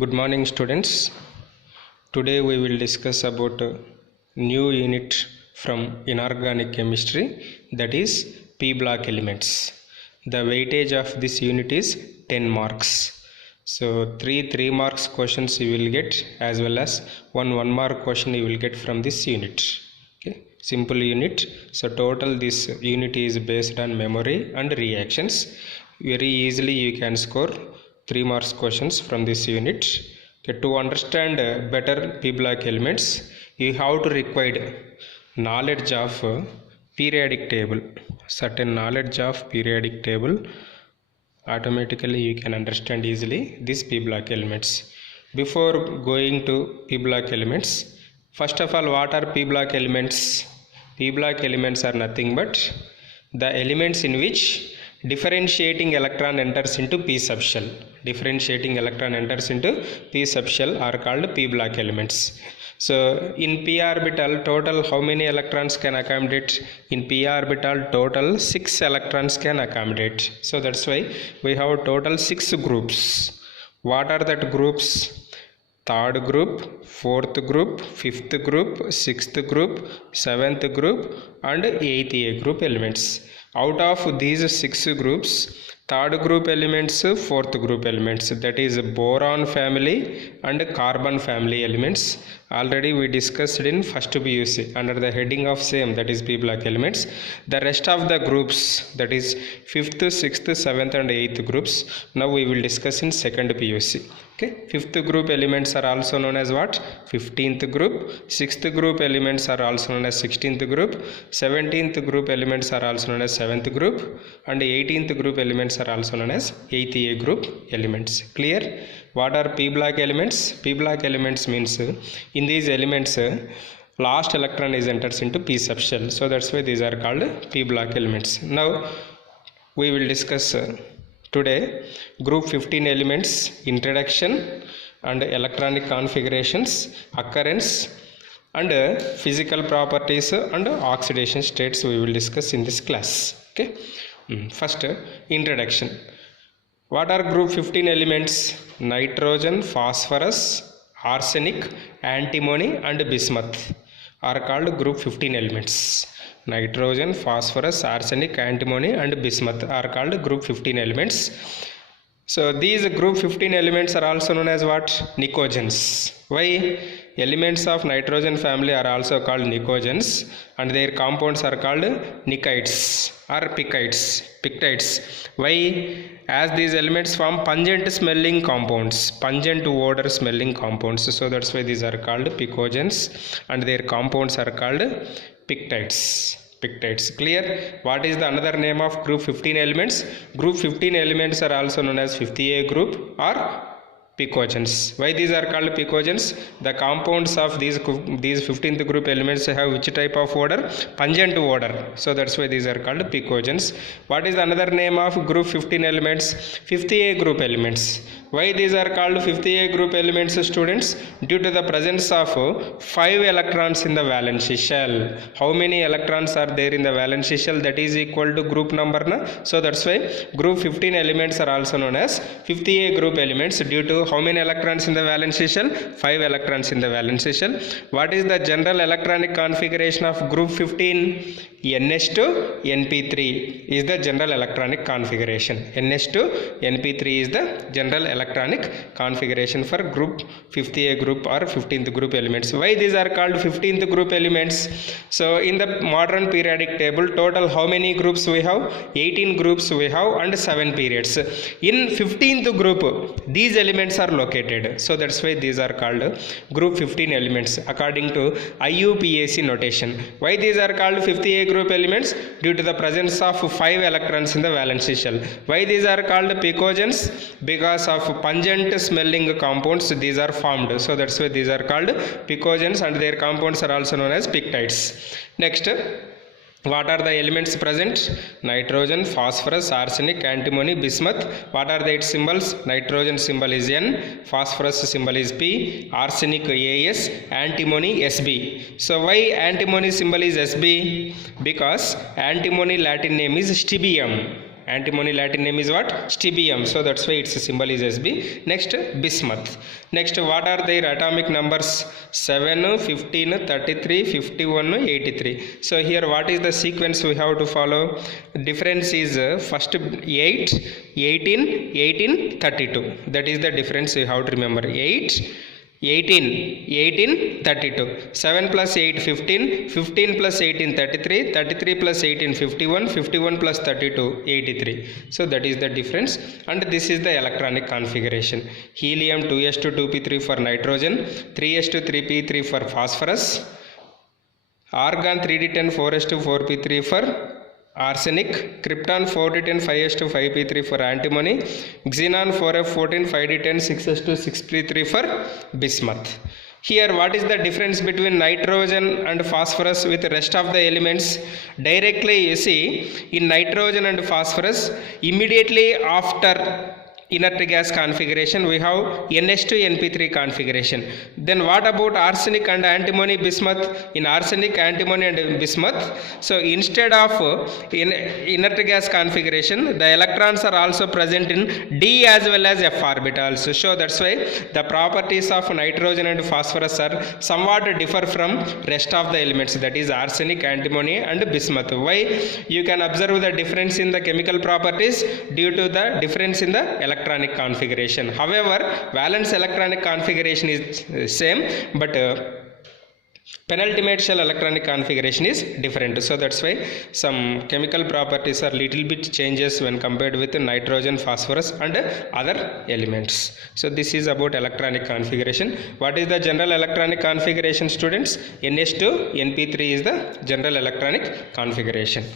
Good morning, students. Today we will discuss about a new unit from inorganic chemistry, that is P block elements. The weightage of this unit is 10 marks. So three marks questions you will get, as well as one mark question you will get from this unit. Okay, simple unit. So total this unit is based on memory and reactions. Very easily you can score 3 marks questions from this unit. Okay, to understand better P block elements, you have to require knowledge of periodic table. Certain knowledge of periodic table, automatically you can understand easily these P block elements. Before going to P block elements, first of all, what are P block elements? P block elements are nothing but the elements in which differentiating electron enters into p subshell. Differentiating electron enters into p subshell are called P block elements. So in p orbital, total how many electrons can accommodate? In p orbital, total 6 electrons can accommodate. So that's why we have total 6 groups. What are that groups? Third group, fourth group, fifth group, sixth group, seventh group and eighth A group elements. Out of these 6 groups, third group elements, fourth group elements, that is boron family and carbon family elements, already we discussed in first PUC under the heading of same, that is P block elements. The rest of the groups, that is 5th, 6th, 7th and 8th groups, now we will discuss in second PUC. Okay, 5th group elements are also known as what? 15th group. 6th group elements are also known as 16th group. 17th group elements are also known as 7th group, and 18th group elements are also known as 8th A group elements. Clear? What are P block elements? P block elements means in these elements last electron is enters into p subshell, so that's why these are called P block elements. Now we will discuss today group 15 elements, introduction and electronic configurations, occurrence and physical properties and oxidation states we will discuss in this class. Okay, first introduction. What are group 15 elements? Nitrogen, phosphorus, arsenic, antimony and bismuth are called group 15 elements. Nitrogen, phosphorus, arsenic, antimony and bismuth are called group 15 elements. So these group 15 elements are also known as what? Nicogens. Why? Elements of nitrogen family are also called nicogens and their compounds are called nikides or peptides. Why? As these elements form pungent smelling compounds, pungent odor smelling compounds, so that's why these are called picogens and their compounds are called peptides. Clear? What is the another name of group 15 elements? Group 15 elements are also known as 50 A group or picogens. Why these are called picogens? The compounds of these 15th group elements have which type of odor? Pungent odor, so that's why these are called picogens. What is the another name of group 15 elements? 50 A group elements. Why these are called 50 A group elements, students? Due to the presence of 5 electrons in the valency shell. How many electrons are there in the valency shell? That is equal to group number, na? So that's why group 15 elements are also known as 50 A group elements due to how many electrons in the valency shell? 5 electrons in the valency shell. What is the general electronic configuration of group 15? NH2 NP3 is the general electronic configuration. NH2 NP3 is the general electronic configuration for group 50 A group or 15th group elements. Why these are called 15th group elements? So in the modern periodic table, total how many groups we have? 18 groups we have and 7 periods. In 15th group, these elements are located, so that's why these are called group 15 elements according to IUPAC notation. Why these are called 50 A group elements? Due to the presence of 5 electrons in the valency shell. Why these are called picogens? Because of pungent smelling compounds these are formed, so that's why these are called picogens and their compounds are also known as peptides. Next, what are the elements present? Nitrogen, phosphorus, arsenic, antimony, bismuth. What are its symbols? Nitrogen symbol is N, phosphorus symbol is P, arsenic AS, antimony SB. So why antimony symbol is SB? Because antimony Latin name is stibium. Antimony Latin name is what? Stibbium. So that's why its symbol is Sb. Next, bismuth. Next, what are their atomic numbers? 7, 15, 33, 51, 83. So here what is the sequence we have to follow? Difference is first 8, 18, 18, 32. That is the difference you have to remember. 8, 18, 18, 32. 7 plus 8, 15. 15 plus 18, 33. 33 plus 18, 51. 51 plus 32, 83. So that is the difference. And this is the electronic configuration. Helium 2s2 2p3 for nitrogen. 3s2 3p3 for phosphorus. Argon 3d10 4s2 4p3 for arsenic, krypton 4d10 5s2 5p3 for antimony, xenon 4f14 5d10 6s2 6p3 for bismuth. Here what is the difference between nitrogen and phosphorus with the rest of the elements? Directly you see, in nitrogen and phosphorus, immediately after inert gas configuration we have NH2 NP3 configuration. Then what about arsenic and antimony bismuth? In arsenic, antimony and bismuth, so instead of inert gas configuration, the electrons are also present in d as well as f orbitals. So that's why the properties of nitrogen and phosphorus are somewhat differ from rest of the elements, that is arsenic, antimony and bismuth. Why? You can observe the difference in the chemical properties due to the difference in the electronic configuration. However, valence electronic configuration is same, but penultimate shell electronic configuration is different. So that's why some chemical properties are little bit changes when compared with nitrogen, phosphorus and other elements. So this is about electronic configuration. What is the general electronic configuration, students? NH2 NP3 is the general electronic configuration.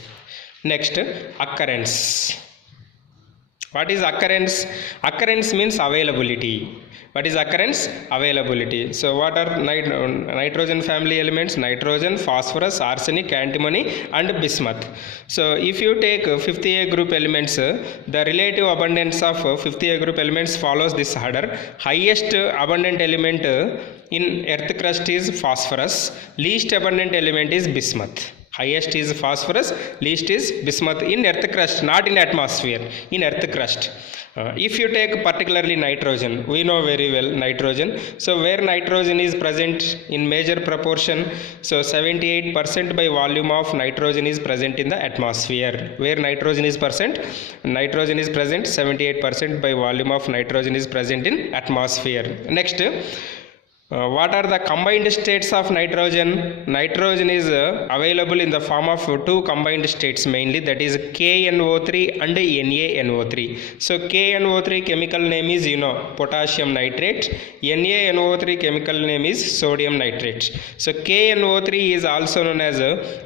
Next, occurrence. What is occurrence? Occurrence means availability. What is occurrence? Availability. So what are nitrogen family elements? Nitrogen, phosphorus, arsenic, antimony and bismuth. So if you take 50A group elements, the relative abundance of 50A group elements follows this order. Highest abundant element in earth crust is phosphorus. Least abundant element is bismuth. Highest is phosphorus, least is bismuth in earth crust, not in atmosphere, in earth crust. If you take particularly nitrogen, we know very well nitrogen. So where nitrogen is present in major proportion, so 78% by volume of nitrogen is present in the atmosphere. Where nitrogen is present 78% by volume of nitrogen is present in atmosphere. Next, what are the combined states of nitrogen? Nitrogen is available in the form of two combined states mainly, that is KNO3 and NaNO3. So KNO3 chemical name is potassium nitrate. NaNO3 chemical name is sodium nitrate. So KNO3 is also known as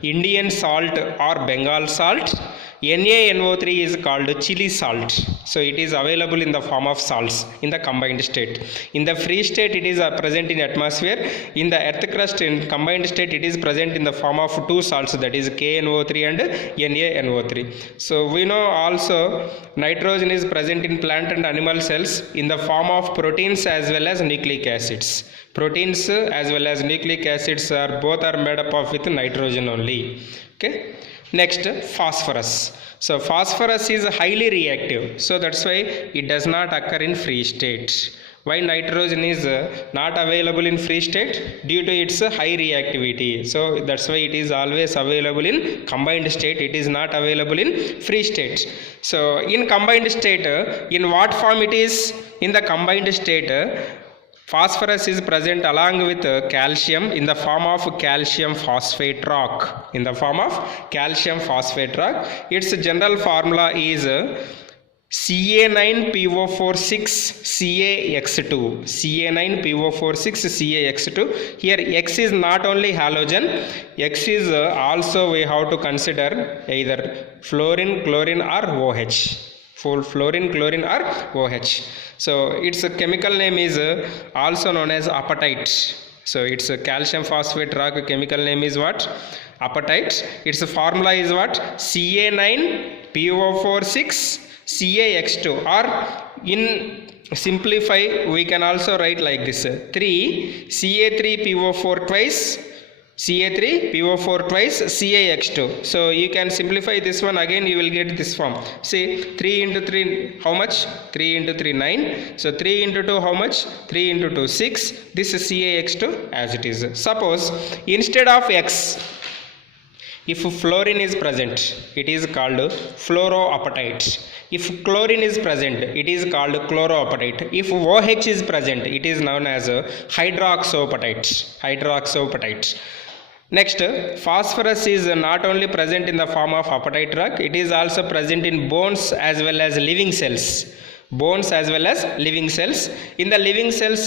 Indian salt or Bengal salt. NaNO3 is called chili salt. So it is available in the form of salts in the combined state. In the free state it is present in atmosphere. In the earth crust in combined state it is present in the form of two salts, that is KNO3 and NaNO3. So we know also nitrogen is present in plant and animal cells in the form of proteins as well as nucleic acids. Proteins as well as nucleic acids are both are made up of with nitrogen only. Okay. Next, phosphorus. So phosphorus is highly reactive. So that's why it does not occur in free state. Why nitrogen is not available in free state? Due to its high reactivity. So that's why it is always available in combined state. It is not available in free state. So in combined state, in what form it is? In the combined state, phosphorus is present along with calcium in the form of calcium phosphate rock. In the form of calcium phosphate rock. Its general formula is Ca9PO46CaX2. Ca9PO46CaX2. Here X is not only halogen, X is also we have to consider either fluorine, chlorine or OH. Fluorine, chlorine or OH. So its chemical name is also known as apatite. So its calcium phosphate rock chemical name is what? Apatite. Its formula is what? Ca9PO46CaX2, or in simplify we can also write like this: 3 Ca3PO4 twice Ca3PO4 twice CaX2. So you can simplify this one, again you will get this form. See, 3 into 3 how much? 3 into 3 9. So 3 into 2 how much? 3 into 2 6. This is CaX2 as it is. Suppose instead of X, if fluorine is present, it is called fluoroapatite. If chlorine is present, it is called chloroapatite. If OH is present, it is known as hydroxyapatite. Hydroxyapatite. Next, phosphorus is not only present in the form of apatite rock, it is also present in bones as well as living cells. Bones as well as living cells. In the living cells,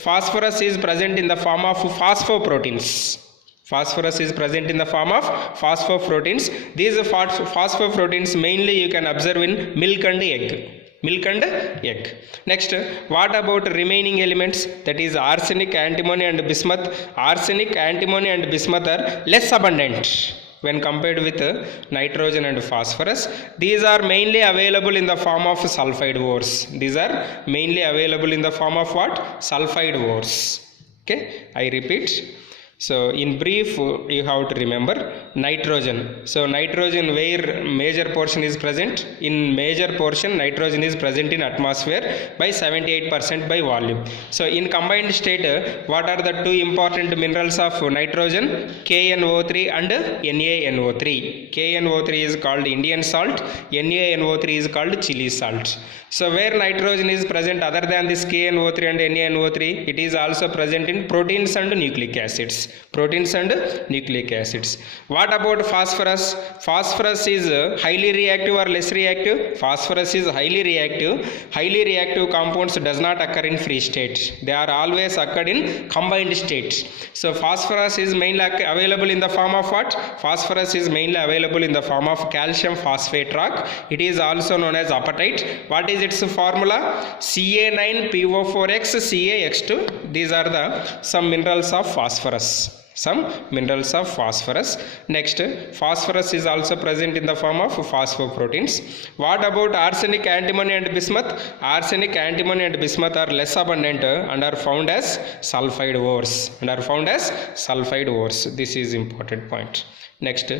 phosphorus is present in the form of phosphoproteins. Phosphorus is present in the form of phosphoproteins. These phosphoproteins mainly you can observe in milk and egg. Milk and egg. Next, what about remaining elements? That is arsenic, antimony and bismuth. Arsenic, antimony and bismuth are less abundant when compared with nitrogen and phosphorus. These are mainly available in the form of sulfide ores. These are mainly available in the form of what? Sulfide ores. Okay, I repeat. So in brief, you have to remember nitrogen. So nitrogen, where major portion is present? In major portion, nitrogen is present in atmosphere by 78% by volume. So in combined state, what are the two important minerals of nitrogen? KNO3 and NaNO3. KNO3 is called Indian salt, NaNO3 is called Chile salt. So where nitrogen is present other than this KNO3 and NaNO3, it is also present in proteins and nucleic acids. Proteins and nucleic acids. What about phosphorus? Phosphorus is highly reactive or less reactive? Phosphorus is highly reactive. Highly reactive compounds does not occur in free state. They are always occurred in combined state. So phosphorus is mainly available in the form of what? Phosphorus is mainly available in the form of calcium phosphate rock. It is also known as apatite. What is its formula? Ca9PO4x CaX2. These are the some minerals of phosphorus. Some minerals of phosphorus. Next, phosphorus is also present in the form of phosphoproteins. What about arsenic, antimony and bismuth? Arsenic, antimony and bismuth are less abundant and are found as sulfide ores. This is important point. Next,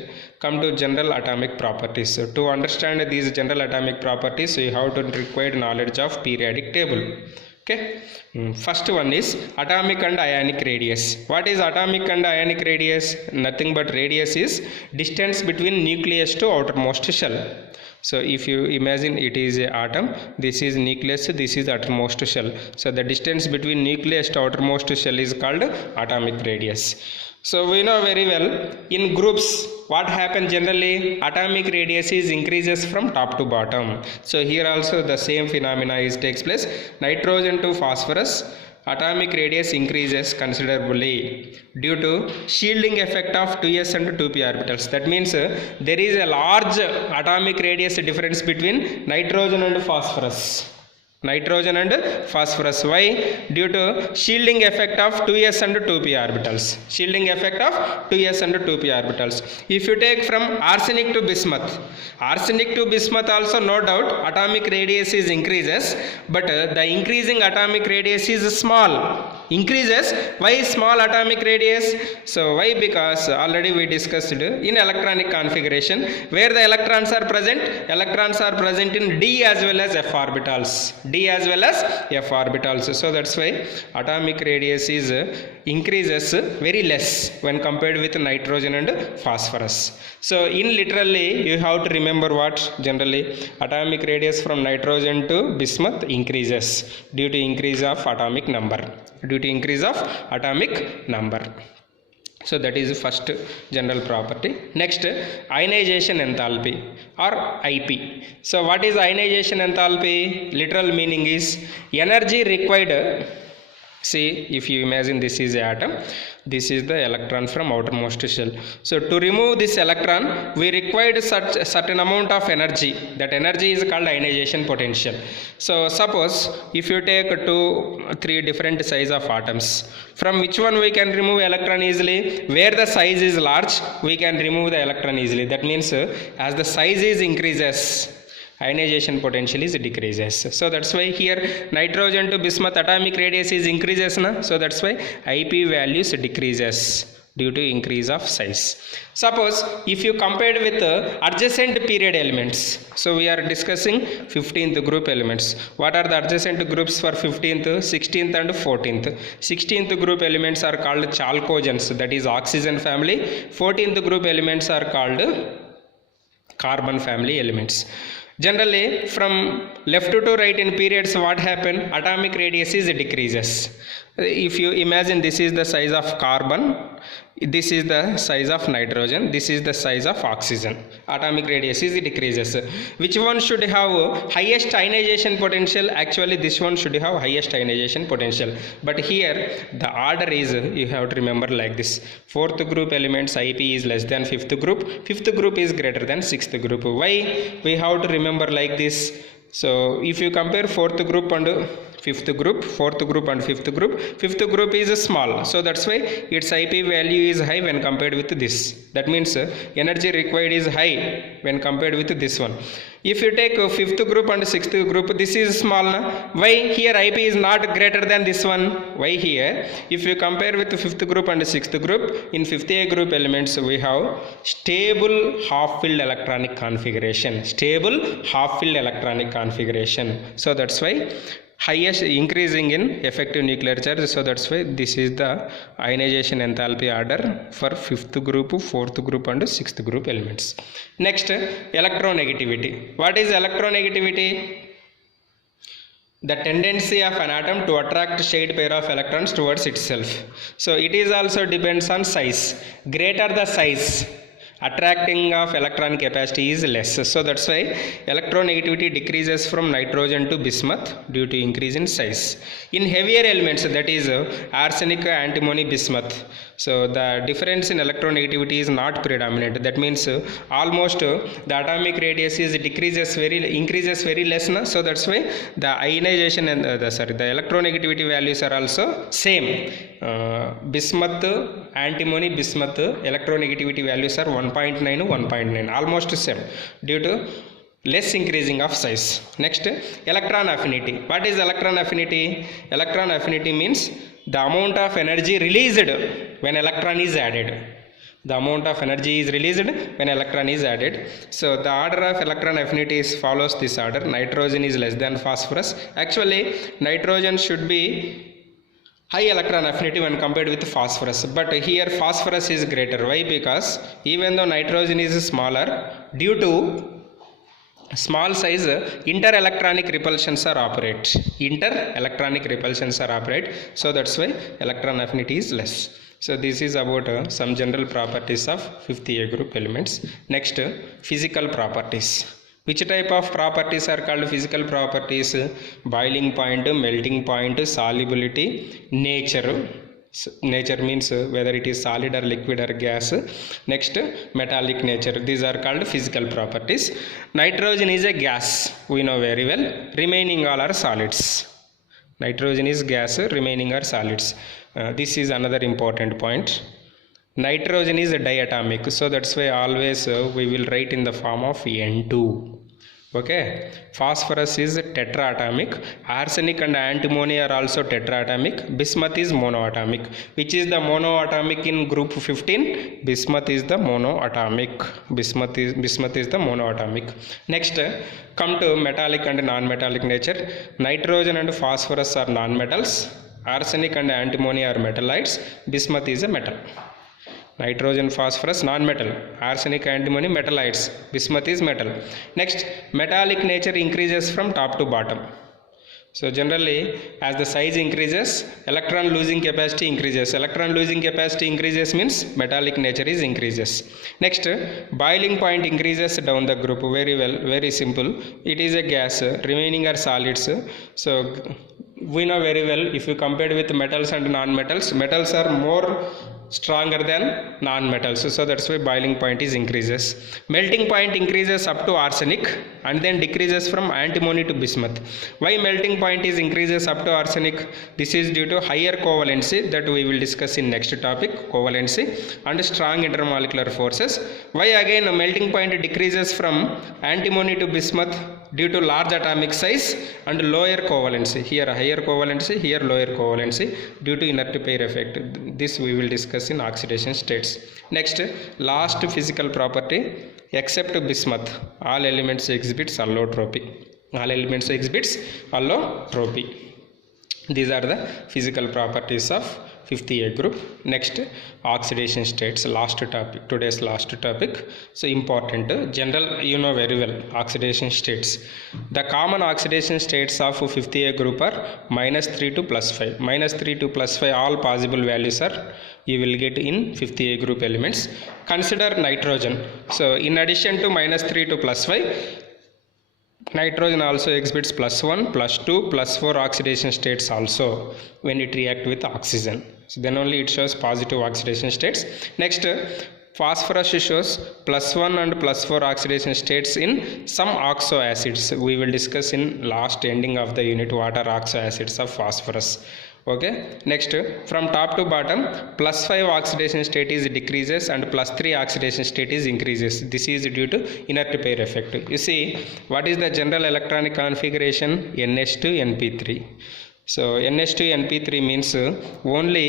come to general atomic properties. To understand these general atomic properties, you have to require knowledge of periodic table. Okay, first one is atomic and ionic radius. What is atomic and ionic radius? Nothing but radius is distance between nucleus to outermost shell. So if you imagine it is a atom, this is nucleus, this is outermost shell. So the distance between nucleus to outermost shell is called atomic radius. So we know very well in groups what happens generally, atomic radius is increases from top to bottom. So here also the same phenomena takes place. Nitrogen to phosphorus, atomic radius increases considerably due to shielding effect of 2s and 2p orbitals. That means there is a large atomic radius difference between nitrogen and phosphorus. Nitrogen and phosphorus. Why? Due to shielding effect of 2s and 2p orbitals. Shielding effect of 2s and 2p orbitals. If you take from arsenic to bismuth also no doubt atomic radius is increases, but the increasing atomic radius is small. Increases. Why small atomic radius? So why? Because already we discussed in electronic configuration where the electrons are present in d as well as f orbitals. So that's why atomic radius is increases very less when compared with nitrogen and phosphorus. So in literally you have to remember what generally atomic radius from nitrogen to bismuth increases due to increase of atomic number. So that is first general property. Next, ionization enthalpy or IP. So what is ionization enthalpy? Literal meaning is energy required. See, if you imagine this is an atom, this is the electron from outermost shell. So to remove this electron, we required such a certain amount of energy. That energy is called ionization potential. So suppose if you take 2-3 different size of atoms, from which one we can remove electron easily? Where the size is large, we can remove the electron easily. That means as the size is increases, ionization potential is decreases. So that's why here nitrogen to bismuth atomic radius is increases na? So that's why IP values decreases due to increase of size. Suppose if you compared with adjacent period elements, so we are discussing 15th group elements. What are the adjacent groups for 15th, 16th and 14th? 16th group elements are called chalcogens, that is oxygen family. 14th group elements are called carbon family elements. Generally from left to right in periods, what happen? Atomic radius is decreases. If you imagine, this is the size of carbon, this is the size of nitrogen, this is the size of oxygen. Atomic radius is decreases. Which one should have highest ionization potential? Actually this one should have highest ionization potential, but here the order is, you have to remember like this: 4th group elements IP is less than 5th group, 5th group is greater than 6th group. Why we have to remember like this? So if you compare 4th group and 5th group, 4th group and 5th group, 5th group is small, so that's why its IP value is high when compared with this. That means energy required is high when compared with this one. If you take 5th group and 6th group, this is small. Why here IP is not greater than this one? Why here? If you compare with 5th group and 6th group, in 5th A group elements we have stable half-filled electronic configuration. Stable half-filled electronic configuration. So that's why highest increasing in effective nuclear charge. So that's why this is the ionization enthalpy order for 5th group, 4th group and 6th group elements. Next, electronegativity. What is electronegativity? The tendency of an atom to attract shared pair of electrons towards itself. So it is also depends on size. Greater the size, attracting of electron capacity is less. So that's why electronegativity decreases from nitrogen to bismuth due to increase in size. In heavier elements, that is arsenic, antimony, bismuth, so the difference in electronegativity is not predominant. That means almost the atomic radius is increases very less. So that's why the ionization and the electronegativity values are also same. Bismuth, antimony, bismuth electronegativity values are 1.9 1.9, almost same due to less increasing of size. Next, electron affinity. What is electron affinity? Electron affinity means the amount of energy released when electron is added. The amount of energy is released when electron is added. So the order of electron affinity follows this order. Nitrogen is less than phosphorus. Actually nitrogen should be high electron affinity when compared with phosphorus, but here phosphorus is greater. Why? Because even though nitrogen is smaller, due to small size, inter-electronic repulsions are operate. Inter-electronic repulsions are operate. So that's why electron affinity is less. So this is about some general properties of 5th A group elements. Next, physical properties. Which type of properties are called physical properties? Boiling point, melting point, solubility, nature. Nature means whether it is solid or liquid or gas. Next, metallic nature. These are called physical properties. Nitrogen is a gas, we know very well. Remaining all are solids. Nitrogen is gas, remaining are solids. This is another important point. Nitrogen is diatomic, so that's why always we will write in the form of N2. Okay, phosphorus is tetraatomic, arsenic and antimony are also tetraatomic, bismuth is monoatomic. Which is the monoatomic in group 15? Bismuth is the monoatomic. Bismuth is the monoatomic. Next, come to metallic and non-metallic nature. Nitrogen and phosphorus are non-metals, arsenic and antimony are metallites, bismuth is a metal. Nitrogen, phosphorus, non-metal. Arsenic, antimony, metallites. Bismuth is metal. Next, metallic nature increases from top to bottom. So generally, as the size increases, electron losing capacity increases. Electron losing capacity increases means metallic nature is increases. Next, boiling point increases down the group. Very well, very simple. It is a gas. Remaining are solids. So we know very well, if you compare with metals and non-metals, metals are more stronger than non-metals, so that's why boiling point is increases. Melting point increases up to arsenic and then decreases from antimony to bismuth. Why melting point is increases up to arsenic? This is due to higher covalency that we will discuss in next topic, covalency and strong intermolecular forces. Why again melting point decreases from antimony to bismuth? due to large atomic size and lower covalency. Here higher covalency, here lower covalency due to inert pair effect. This we will discuss in oxidation states. Next, last physical property, except bismuth, all elements exhibits allotropy. All elements exhibits allotropy. These are the physical properties of 5th A group. Next, oxidation states, last topic, today's last topic. So important, general, you know very well, oxidation states. The common oxidation states of 5th A group are -3 to +5. -3 to +5, all possible values are you will get in 5th A group elements. Consider nitrogen. So in addition to -3 to +5, nitrogen also exhibits +1, +2, +4 oxidation states also when it react with oxygen. So then only it shows positive oxidation states. Next, phosphorus shows +1 and +4 oxidation states in some oxo acids. We will discuss in last ending of the unit what are oxo acids of phosphorus. Okay, next, from top to bottom, +5 oxidation state is decreases and +3 oxidation state is increases. This is due to inert pair effect. You see, what is the general electronic configuration? NH2 NP3. So NH2 NP3 means only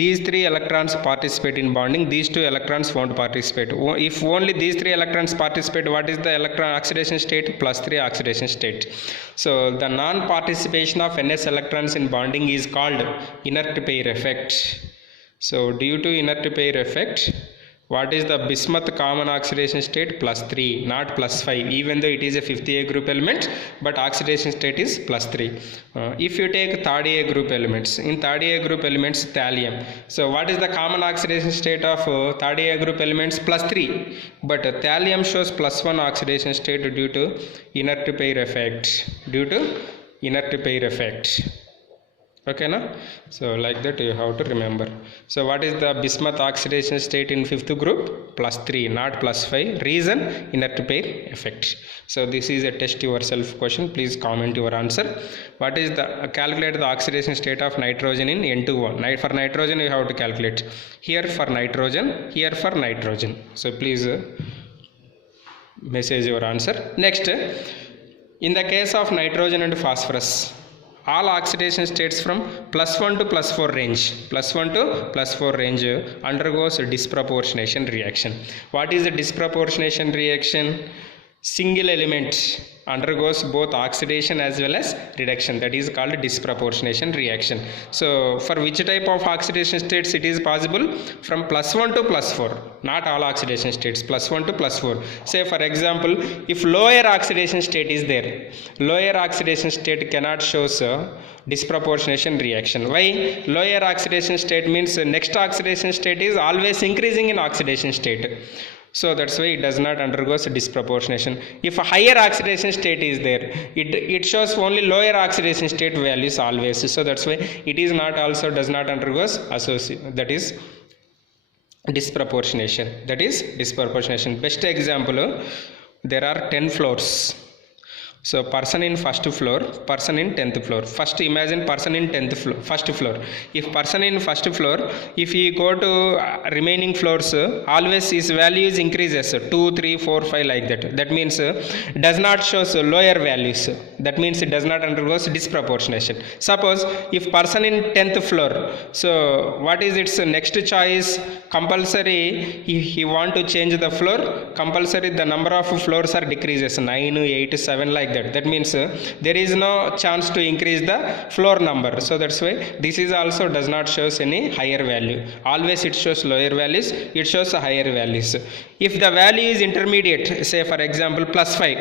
these 3 electrons participate in bonding, these 2 electrons won't participate. If only these 3 electrons participate, what is the electron oxidation state? +3 oxidation state. So the non-participation of NS electrons in bonding is called inert pair effect. So due to inert pair effect, what is the bismuth common oxidation state? +3, not +5, even though it is a 5th A group element, but oxidation state is +3. If you take 3rd A group elements, in 3rd A group elements, thallium. So what is the common oxidation state of 3rd A group elements? +3, but thallium shows +1 oxidation state due to inert pair effect. Due to inert pair effect. Okay, na? So like that you have to remember. So what is the bismuth oxidation state in 5th group? +3, not +5. Reason, inert pair effect. So this is a test yourself question. Please comment your answer. What is the calculate the oxidation state of nitrogen in N2O. For nitrogen you have to calculate. Here for nitrogen, here for nitrogen. So please message your answer. Next, in the case of nitrogen and phosphorus, all oxidation states from +1 to +4 range, +1 to +4 range undergoes a disproportionation reaction. What is the disproportionation reaction? Single element undergoes both oxidation as well as reduction. That is called disproportionation reaction. So for which type of oxidation states it is possible? From +1 to +4. Not all oxidation states, +1 to +4. Say for example, if lower oxidation state is there, lower oxidation state cannot show disproportionation reaction. Why? Lower oxidation state means next oxidation state is always increasing in oxidation state. So that's why it does not undergo disproportionation. If a higher oxidation state is there, it shows only lower oxidation state values always. So that's why it is not also does not undergo that is disproportionation. That is disproportionation. Best example, there are 10 floors. So person in first floor, person in 10th floor. First imagine person in 10th floor, first floor. If person in first floor, if he go to remaining floors, always his values increases 2, 3, 4, 5 like that. That means does not show lower values. That means it does not undergo disproportionation. Suppose if person in 10th floor, so what is its next choice? Compulsory, if he want to change the floor, compulsory the number of floors are decreases 9, 8, 7 like that. That means there is no chance to increase the floor number. So that's why this is also does not shows any higher value. Always it shows lower values, it shows higher values. If the value is intermediate, say for example +5,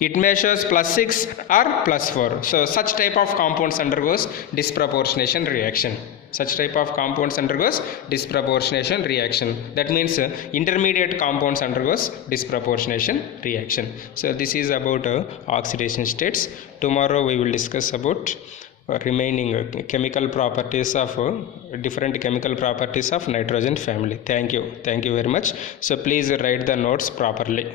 it may shows +6 or +4. So such type of compounds undergoes disproportionation reaction. Such type of compounds undergoes disproportionation reaction. That means intermediate compounds undergoes disproportionation reaction. So this is about oxidation states. Tomorrow we will discuss about remaining chemical properties of different chemical properties of nitrogen family. Thank you very much. So please write the notes properly.